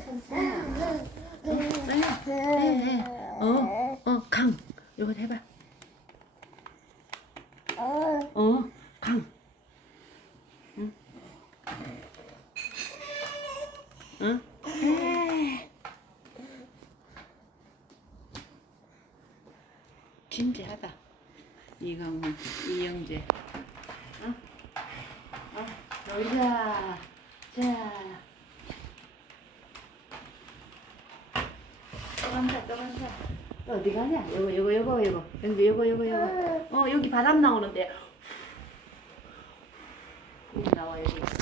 괜찮아. 빨리. 강. 이거 해봐. 강. 응? 응? 진지하다. 이강훈, 이영재. 응? 놀자. 자. 또 간다. 또 어디 가냐? 요거. 요거. 여기 바람 나오는데. 여기 나와, 여기.